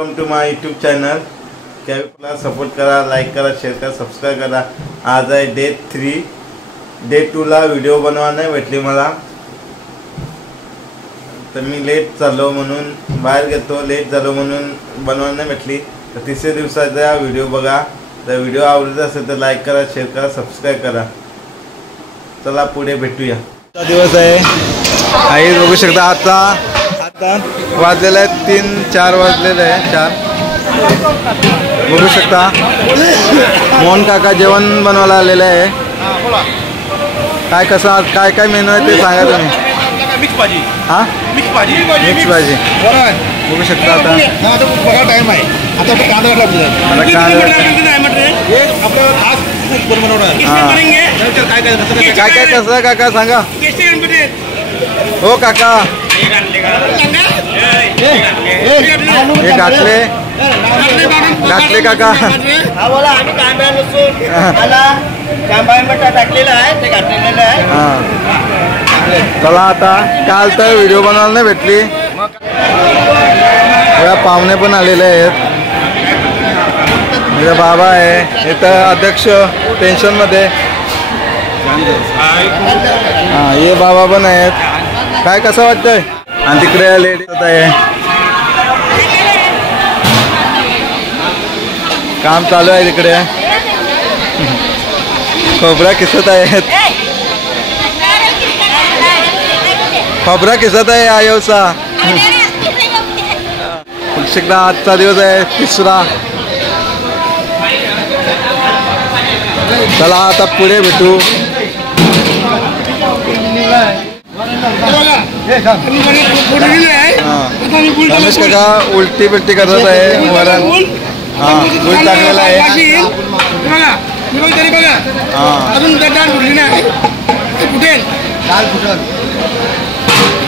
Welcome to my YouTube channel. कॅविकला support करा, like करा, शेअर करा, सबस्क्राईब करा. आज आहे डे 3. डे 2ला व्हिडिओ बनवा नाही भेटली मला, तर मी लेट झालो म्हणून बाहेर गेलो. लेट झालो म्हणून बनवा नाही भेटली. तर तिसऱ्या दिवसाचा व्हिडिओ बघा. तर व्हिडिओ आवडत असेल तर लाईक करा, शेअर करा, सबस्क्राईब करा. चला पुढे भेटूया. आजचा दिवस आहे. आई बघू शकता. आता वाजलेलं आहे 3-4 वाजलेलं आहे. 4 बघू शकता. मोहन काका जेवण बनवायला आलेलं आहे. काय कसं काय काय मेनू आहे ते सांगा तुम्ही. मिक्स भाजी. हां मिक्स भाजी. मिक्स भाजी बघू शकता. आता बघा टाइम आहे. आता आपण कांदा आता काय काय कसं आहे काका सांगा. हो काका हे घातले काका. बोला आम्ही कांदा लसूण आला टाकलेला आहे ते घातलेलं आहे. चला आता काल तर व्हिडिओ बनवायला नाही भेटली. पाहुणे पण आलेले आहेत. माझा बाबा आहे इथं, अध्यक्ष टेन्शनमध्ये. हां हे बाबा पण आहेत. काय कसं वाटतंय. आणि तिकडे लेडीज आहे. काम चालू आहे तिकडे. खोबरा किसत आहेत. खोबरा किसत आहे आयोसा. शिकला आजचा दिवस आहे 3रा. चला आता पुढे भेटू. रमेश काका उलटी बिलटी करत आहे. वरण दूध टाकलेला आहे.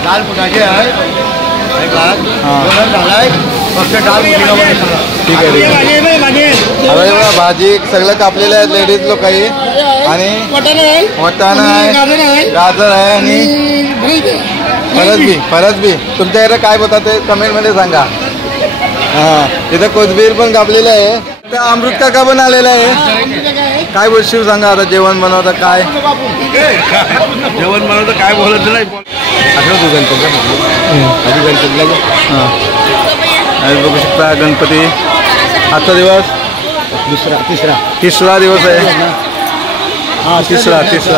दाल फुटायची आहे. ठीक आहे. भाजी सगळं कापलेलं आहे लेडीज लोकांनी. आणि वाटाणा आहे, गाजर आहे आणि फरस बी. तुमच्याकडे काय बोलतात ते कमेंटमध्ये सांगा. हां इथं कोथिंबीर पण कापलेलं आहे. तर अमृत काका पण आलेला आहे. काय बोलशील सांगा. आता जेवण बनवता काय. जेवण बनवतं काय बोलत नाही. बघू शकता गणपती. आजचा दिवस 3रा दिवस आहे. हां तिसरा दिवस आहे.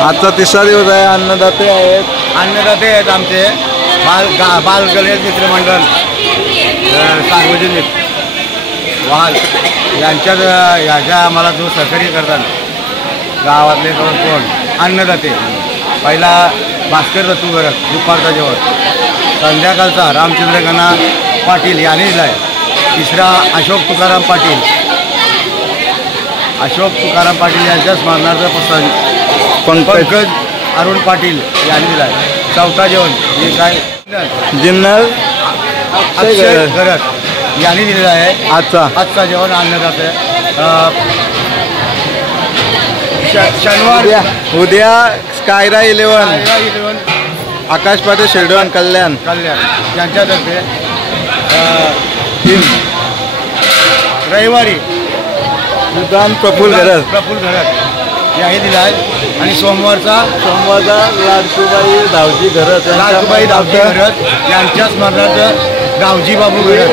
आजचा 3रा दिवस आहे. अन्नदाते आहेत आमचे. बाल गणेश मित्र मंडळ सार्वजनिक वाल ह्याच्या आम्हाला जो सहकार्य करतात गावातले कोण अन्नदाते. पहिला भास्कर रतू घरत दुपारचा जेवण. संध्याकाळचा रामचंद्र गणा पाटील यांनी दिला आहे. 3रा अशोक तुकाराम पाटील यांच्या स्मरणार्थ पंकज अरुण पाटील यांनी दिला आहे. 4था जेवण हे काय जिन्नर अक्षय घरत यांनी दिलेलं आहे. आजचा जेवण अन्नदाते. शनिवार उद्या स्कायरा 11 आकाश पाटील शेल्डोन कल्याण यांच्यातर्फे. रविवारी दुकान प्रफुल्ल घरत याही दिला आहे. आणि सोमवारचा लाडसूबाई धावजी घरत यांच्या स्मरणार्थ गावजी बाबू घरत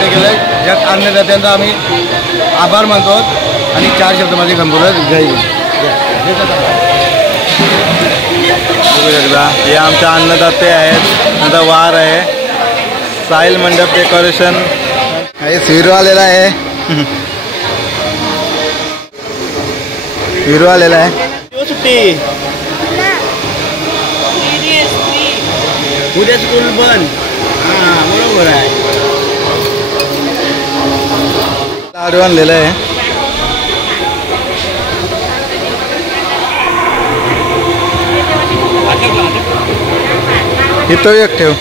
केलं. या अन्नदात्यांचा आम्ही आभार मानतो. आणि 4 शब्दामध्ये गंभीर जाईल. हे आमचे अन्नदाते आहेत. आता वार आहे. साहिल मंडप डेकोरेशन हे हिरो आलेला आहे. हिरो आलेला आहे. सुट्टी उद्या स्कूल बंद. हां बरोबर आहे. लाडू आणलेला आहे. इथं एक ठेव.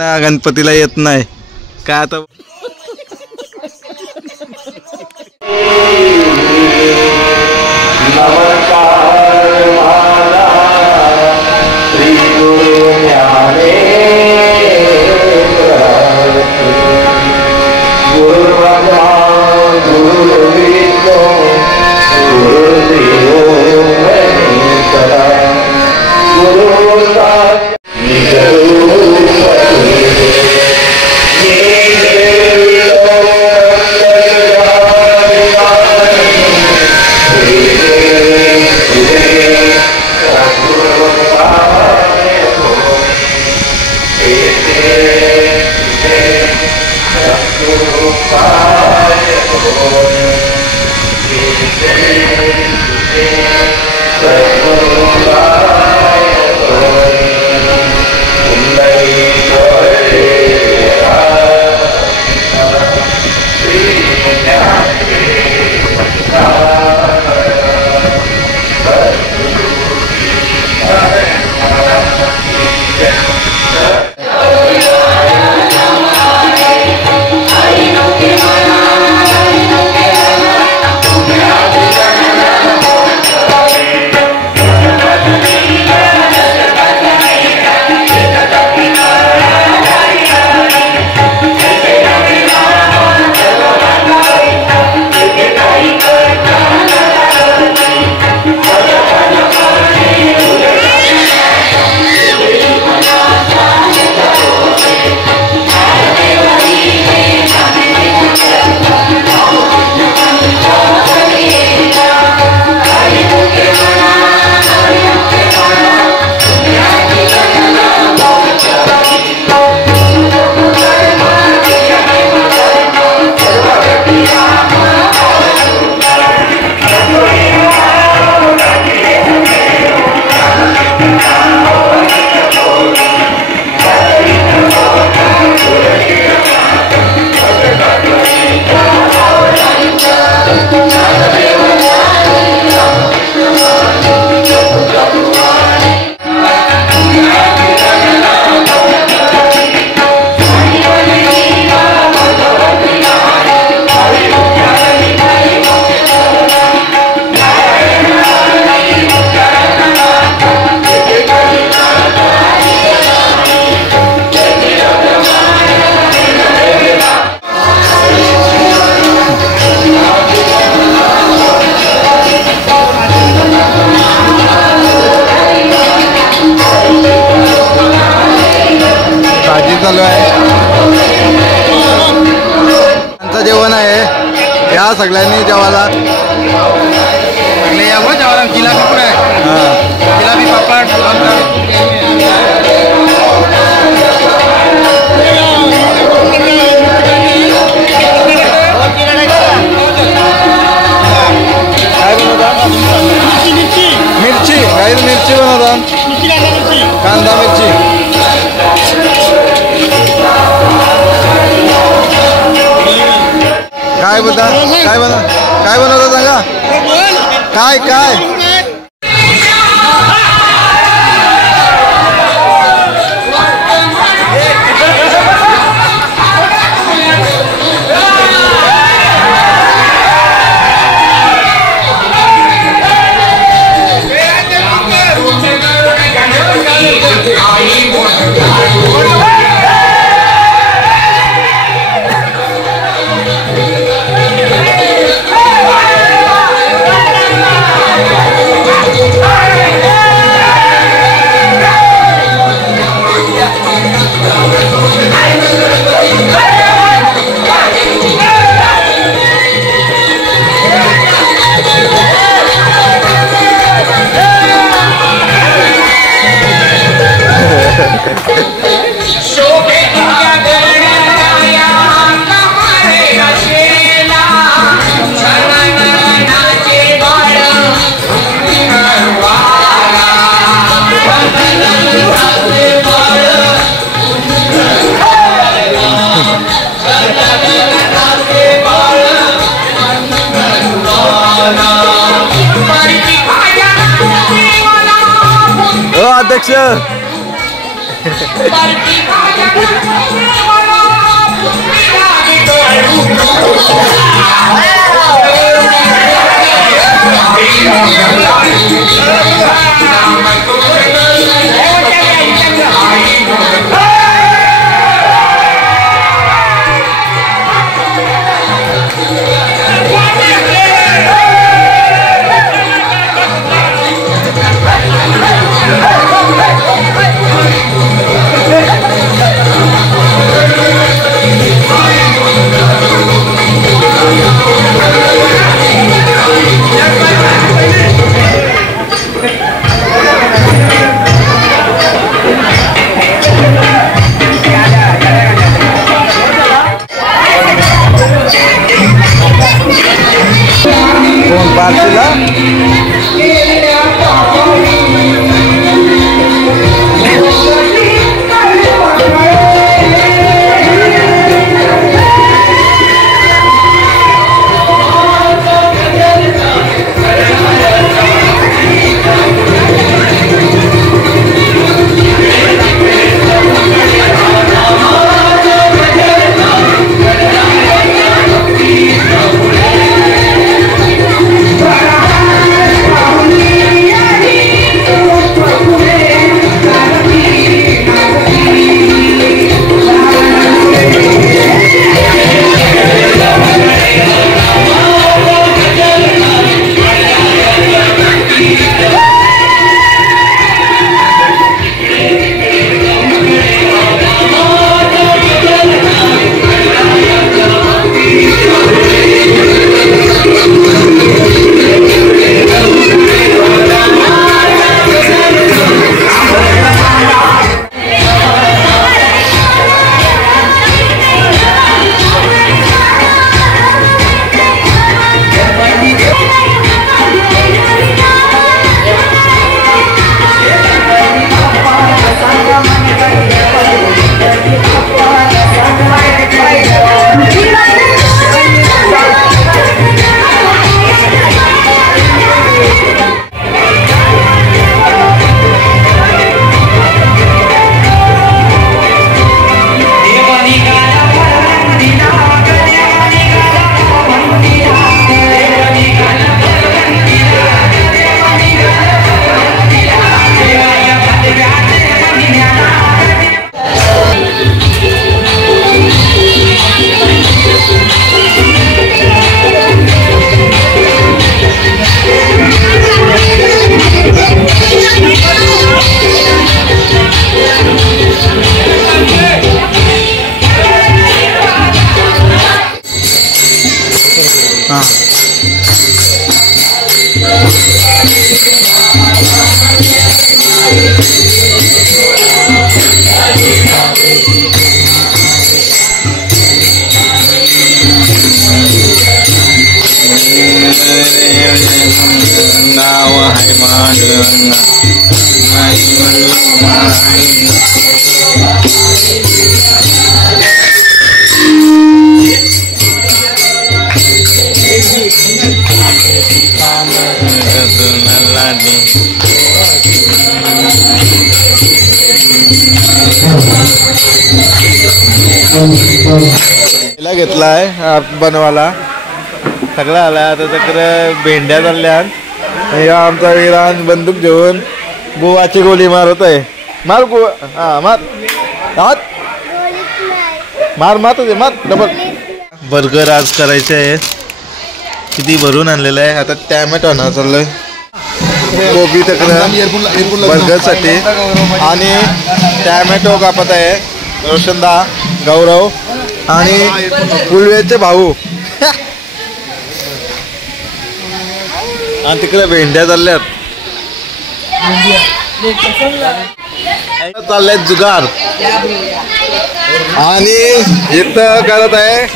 ना गणपतीला येत नाही काय आता चालू आहे आमचं जेवण आहे या सगळ्यांनी जेवायला जेवायला जिलाबी पण आहे जिलाबी पापड मिरची काही मिरची बनवतात कांदा मिरची काय बता काय बनवता सांगा काय काय अध्यक्ष घेतलाय बनवाला सगळा आलाय आता तिकडे भेंड्या चालल्या आमचा वीरान बंदूक घेऊन बुवाची गोळी मारत आहे मार बुवा हा मार मार मार मार डबल बर्गर आज करायचे आहे किती भरून आणलेलं आहे आता टॅमॅटो आणा चाललंय कोबी तिकडे बर्गरसाठी आणि टॅमॅटो कापत आहे रोशनदा गौरव आणि पुलवेचे भाऊ आणि तिकडे भेंड्या चालल्यात चालल्यात जुगार आणि इथं करत आहे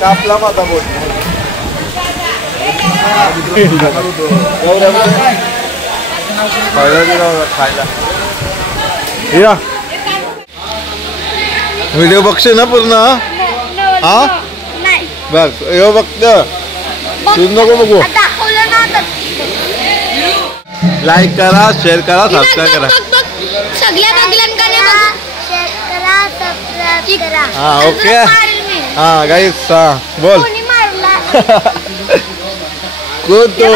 कापला माता बोट खायला व्हिडिओ बघशील ना पूर्ण हा बघ यो बघ तू नको बघू लाईक करा शेअर करा सबस्क्राईब करा सगळ्या बघल्यांकडे हा ओके हा गाईस हा बोल कोणी मारला कोण तो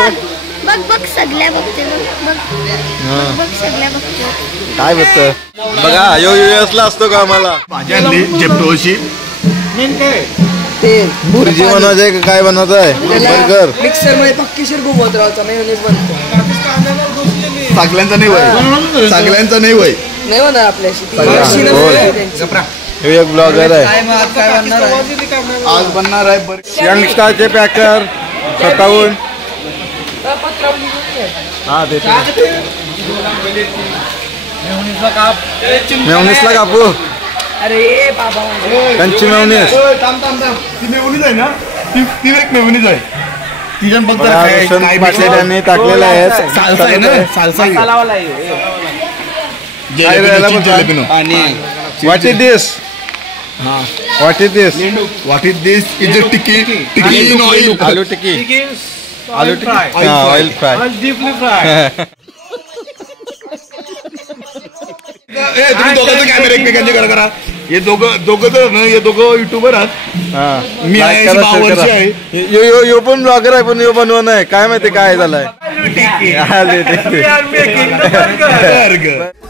बघ बघ सगळ्या बघते बघ बघ सगळ्या बघते काय बघत बघा यो युएसला असतो का आम्हाला भाजी आणली जेपटोशी ते भुर्जी बनवायचंय का काय बनवायचंय बर्गर मिक्सर मध्ये पक्कीशीर घुमवत राहतो मेयोनीज बनतो सागल्यांचा नाही वय सागल्यांचा नाही वय नाही होणार आपल्याशी ती सगळा. मशीनच होय. नाही त्यांची. हे एक ब्लॉगर आहे काय मग आज काय बनणार आहे? आज बनणार आहे यंगस्टारचे पॅकर स्वतःहून हा देते मेवनीसला कापू अरे बाबा त्यांची मेवनीस ती मेवणीच आहे ना ती एक मेवणीच आहे तिच्या बघ जरा काय पाटील यांनी टाकलेलं आहे सालसा आहे ना salsa what is this what is this what is this is a tikki in oil aloo tikki aloo tikki oil fry तुम्ही दोघांचे कॅमेरे एकमेकांचे करा हे दोघं जर ना हे दोघं युट्यूबर आहात मी आहे, अशी 12 वर्ष आहे. यो पण ब्लॉगर आहे पण यो बनवा नाही काय माहिती काय झालंय आलू टिक्की.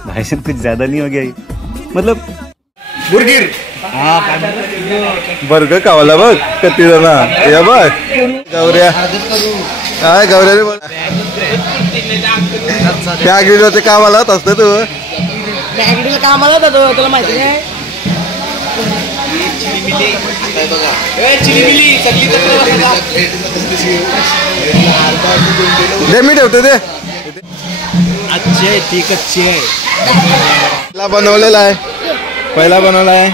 भाई साहब कुछ ज्यादा नहीं हो गया ये? मतलब बुरगीर बर्गर कावाला बघ किती जण या बघ गौऱ्या काय गौऱ्या रे बघ त्या गेलो ते कावाला असतं तू बँगडीला कामाला होता तो तुला माहिती नाही दे मी ठेवतो दे अच्छी आहे ती कच्ची आहे पहिला बनवलेला आहे पहिला बनवला आहे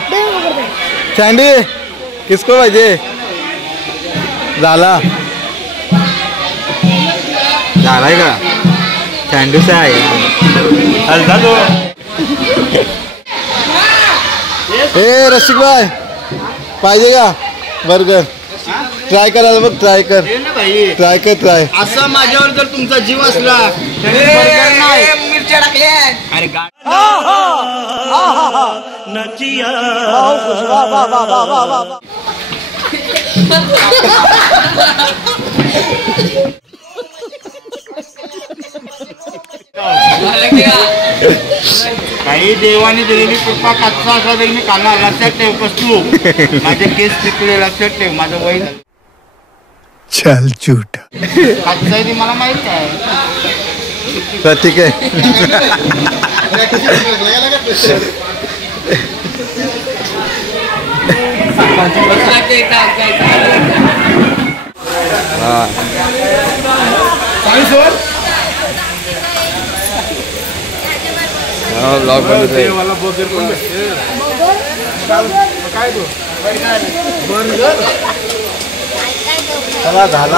सँडी किसको पाहिजे झाला झालाय का सँडूच आहे हलता तो ए रसिक भाई पाहिजे का बर्गर ट्राय करायला बघ ट्राय कर ट्राय कर ट्राय असं माझ्यावर जर तुमचा जीव असला मिरच्या टाकल्या अरे काही देवाने दिलेली कृपा कच्चा असला तरी मी खाल्ला लक्षात ठेव कसू माझे केस पिकले लक्षात ठेव माझं वय झालं चल झूठ कच्चा आहे ते मला माहित आहे तर ठीक आहे ब्लॉग बनत आहे चला झाला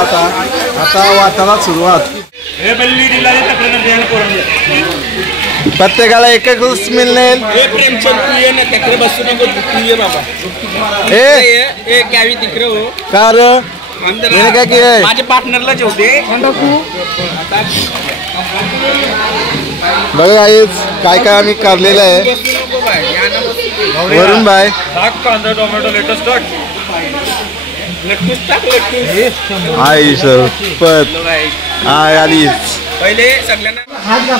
आता वाटायला सुरुवात प्रत्येकाला एक एक मिळेल प्रेमचंद तू ये ना त्याकडे बसू नको तू ये बाबा ए कॅवी तिकडे हो कार काय की आहे माझ्या पार्टनरला जेवते बघा आईच काय काय आम्ही काढलेलं आहे वरून बाय कांदा टोमॅटो लेटेस्ट टाक लट्टूस टाक लट्टूस आई सर पत आय आली पहिले सगळ्यांना हात